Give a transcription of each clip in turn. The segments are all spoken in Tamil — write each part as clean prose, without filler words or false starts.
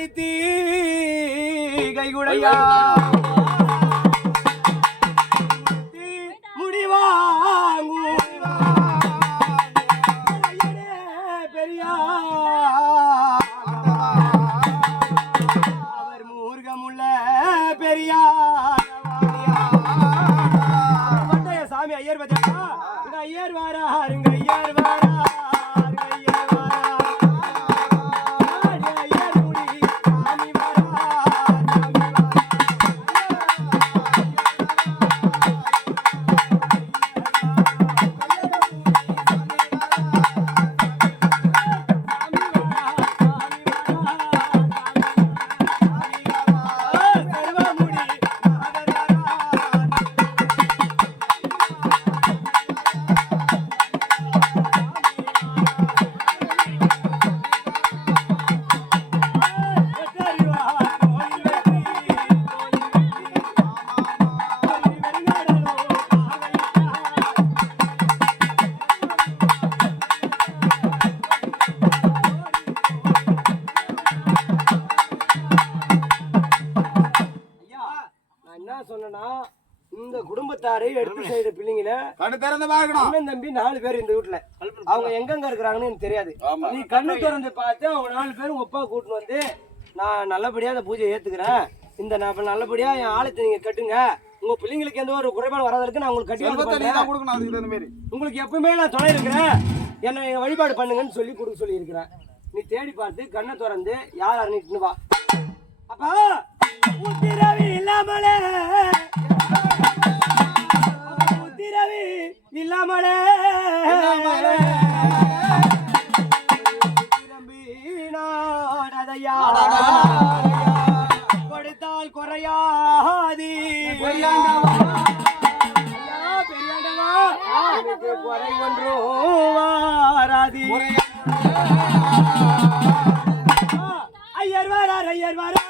பிடித்தி கைகுடையா இந்த குடும்பத்தாரை எடுத்து செய்த பிள்ளைங்கள அண்ணன் தம்பி 4 பேர் இந்த வீட்டுல. அவங்க எங்கெங்க இருக்கிறாங்கன்னு எனக்கு தெரியாது. நீ கண்ணு திறந்து பார்த்து அவங்க 4 பேரும் ஒப்பா கூட்டின்னு வந்து நான் நல்லபடியா அந்த பூஜையை ஏத்துக்கிறேன், இந்த நல்லபடியா என் ஆலயத்தை நீங்க கட்டுங்க, உங்க பிள்ளைங்களுக்கு எந்த ஒரு குறைபாடு வராதற்கு நான் உங்களுக்கு கட்டி உங்களுக்கு எப்பவுமே நான் துணை இருக்கிறேன், என்னை வழிபாடு பண்ணுங்கன்னு சொல்லி கொடுக்க சொல்லி இருக்கிறேன். நீ தேடி பார்த்து கண்ணை திறந்து யார் அன்னைக்கு வா. அப்பா உத்திரவி இல்லாமலே இல்லாமலே கொடுத்தால் குறையாதி பெரியாண்டவா குறை ஒன்றும் வாராதி. ஐயர் வாரார் ஐயர் வாரார்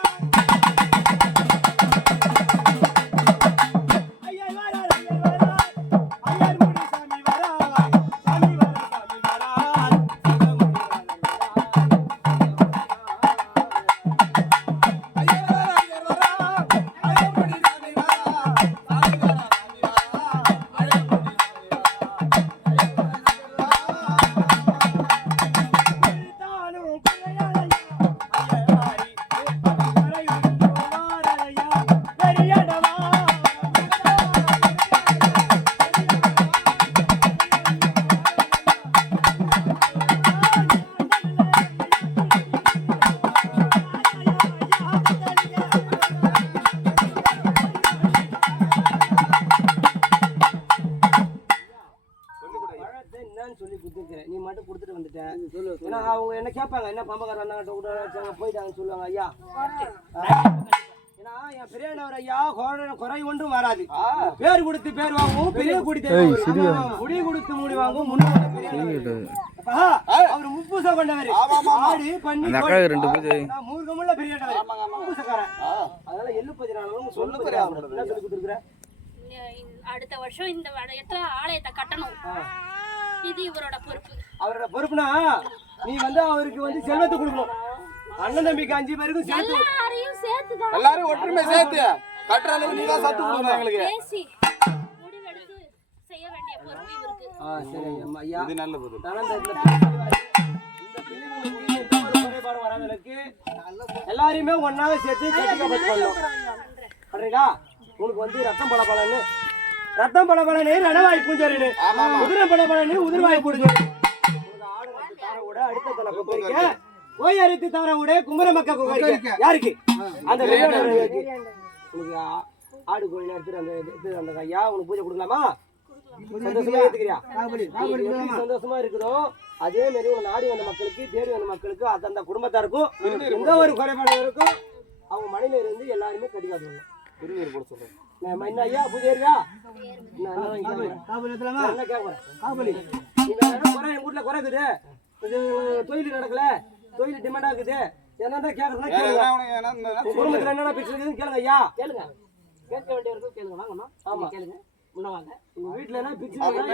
நீ மட்டும் கொடுத்துட்டு வந்துட்டேன். ஏன்னா அவங்க என்ன கேட்பாங்க, என்ன பம்பக்கார வந்தாங்க போயிட்டாங்கன்னு சொல்லுவாங்க. ஐயா ஏன்னா என் பெரியவர் ஐயா குறை ஒன்றும் வராது. பேர் கொடுத்து பேர் வாங்குவோம், பெரிய குடி முடி கொடுத்து மூடி வாங்குவோம். அவர் முப்பூசம் கொண்டவர், ஆடு பண்ணி மூர்க்கமுள்ள பெரியவர் முப்பூசக்காரன். அதனால எள்ளு பதினாலும் சொல்லு என்ன சொல்லி கொடுத்துருக்குறேன். அடுத்த வருஷம் இந்த ஆலயத்தை கட்டணும், இது இவரோட பொறுப்பு. அவரோட பொறுப்புனா நீ வந்து அவருக்கு வந்து செல்வத்தை கொடுக்கணும். அண்ணன் தம்பிக்கு 5 பேருக்கும் சேர்த்து எல்லாரும் ஒற்றுமை சேர்த்து கட்டுற அளவுக்கு நீ தான் சத்து கொடுக்கணும் எங்களுக்கு. பேசி முடிவெடுத்து செய்ய வேண்டிய பொறுப்பு இவருக்கு. சரி அம்மா ஐயா, இது நல்ல பொறுப்பு. இந்த பிள்ளைகளுக்கு குறைபாடு வராதற்கு எல்லாரையுமே ஒன்னாவே சேர்த்து கட்டிக்கப்பட்டு பண்ணணும். பண்றீங்களா? உனக்கு வந்து ரத்தம் பலபலன்னு ரணவாய் பூஞ்சரின்னு உதிர பலபலன்னு உதிர்வாய் பூஞ்சரி. ஆடு ரத்து தார விட அடுத்த தலை கொப்பரிக்க ஓய் அரித்து தார விட குமர மக்கா கொப்பரிக்க யாருக்கு அந்த உனக்கு ஆடு கோழி எடுத்துட்டு அந்த ஐயா உனக்கு பூஜை கொடுக்கலாமா? சந்தோஷமா ஏத்துக்கிறியா? சந்தோஷமா இருக்குதோ அதே மாதிரி உங்க நாடி வந்த மக்களுக்கு தேடி வந்த மக்களுக்கு அந்த குடும்பத்தாருக்கும் எந்த ஒரு குறைபாடு இருக்கும் அவங்க மனையில இருந்து எல்லாருமே கட்டிக்காது. என்ன ஐயா பூஜை இருக்கா? வீட்டுல குறைக்குது, தொழில் நடக்கல, தொழில் டிமாண்ட் ஆகுது, என்னதான் கேக்குறதுனா கேளுங்க. குடும்பத்துல என்னென்ன பேசுறதுன்னு கேளுங்க ஐயா. கேளுங்க, கேட்க வேண்டியவர்கள் கேளுங்க. வாங்கம்மா. ஆமா கேளுங்க, முன்ன வாங்க. உங்க வீட்டுல என்ன பிச்சு கேட்கல